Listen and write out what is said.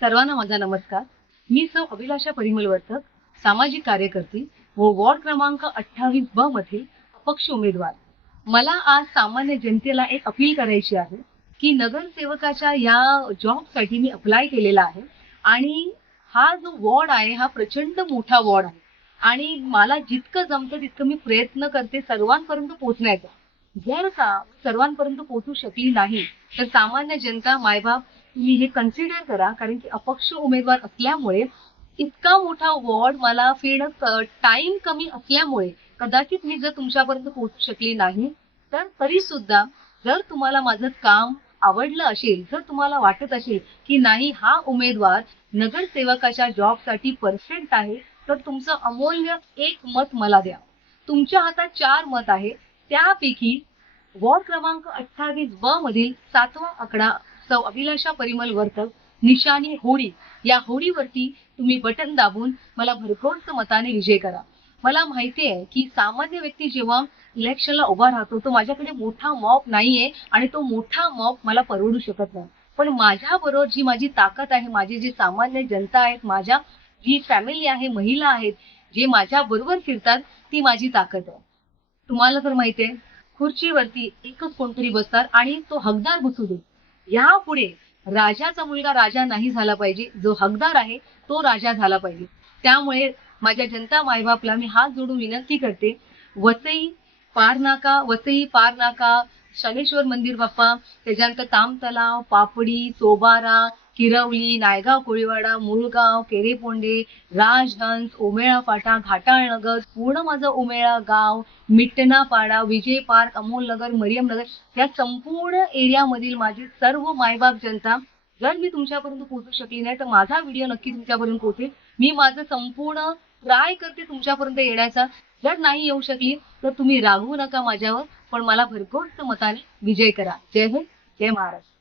सर्वांना माझा नमस्कार. मी सौ अभिलाषा परिमलवर्धक, सामाजिक कार्यकर्ती व वॉर्ड क्रमांक 28 ब मधील अपक्ष उमेदवार. मला आज सामान्य जनतेला एक अपील करायची आहे की नगरसेवकाच्या या जॉबसाठी मी अप्लाय केलेला आहे आणि हा जो वॉर्ड आहे हा प्रचंड मोठा वॉर्ड आहे आणि मला जितकं जमतं तितकं मी प्रयत्न करते सर्वांपर्यंत पोहोचण्याचा. जर का सर्वांपर्यंत पोहोचू शकली नाही तर सामान्य जनता मायबाप तुम्ही हे कन्सिडर करा, कारण की अपक्ष उमेदवार असल्यामुळे इतका मोठा वॉर्ड मला फिरणं टाइम कमी असल्यामुळे कदाचित मी जर तुमच्यापर्यंत पोहोचू शकली नाही तर तरी सुद्धा जर तुम्हाला माझं काम आवडलं असेल, जर तुम्हाला वाटत असेल की नाही हा उमेदवार नगरसेवकाच्या जॉबसाठी परफेक्ट आहे, तर तुमचं अमूल्य एक मत मला द्या. तुमच्या हातात 4 मत आहे. त्यापैकी वॉर्ड क्रमांक 28 ब मधील 7वा आकडा सौ अभिलाषा परिमल वर्तक, निशाणी होडी, या होडीवरती तुम्ही बटन दाबून मला भरघोस मताने विजय करा. मला माहिती आहे की सामान्य व्यक्ती जेव्हा इलेक्शनला उभा राहतो तो माझ्याकडे मोठा मॉब नाहीये आणि तो मोठा मॉब मला परवडू शकत नाही. पण माझ्या बरोबर जी माझी ताकद आहे, माझी जी सामान्य जनता आहेत, माझ्या जी फॅमिली आहे, महिला आहेत, जे माझ्या बरोबर फिरतात, ती माझी ताकद आहे. तुम्हाला तर माहितीये खुर्चीवरती एकच कोणतरी बसतात आणि तो हकदार बसू दे. यापुढे राजाचा मुलगा राजा नाही झाला पाहिजे, जो हकदार आहे तो राजा झाला पाहिजे. त्यामुळे माझ्या जनता मायबापला मी हात जोडून विनंती करते, वसई पार नाका, शनेश्वर मंदिर बाप्पा, त्याच्यानंतर ताम तलाव, पापडी, सोबारा, किरवली, नायगाव, कोळीवाडा, मुळगाव, केरेपोंडे, राजहंस, उमेळा फाटा, घाटाळनगर, पूर्ण माझं उमेळा गाव, मिटनापाडा, विजय पार्क, अमोलनगर, मरियमनगर, या संपूर्ण एरियामधील माझी सर्व मायबाप जनता, जर मी तुमच्यापर्यंत पोहोचू शकली नाही तर माझा व्हिडिओ नक्की तुमच्यापर्यंत पोहोचेल. मी माझं संपूर्ण ट्राय करते तुमच्यापर्यंत येण्याचा. जर नाही येऊ शकली तर तुम्ही रागवू नका माझ्यावर, पण मला भरघोस मताने विजय करा. जय हिंद, जय महाराष्ट्र.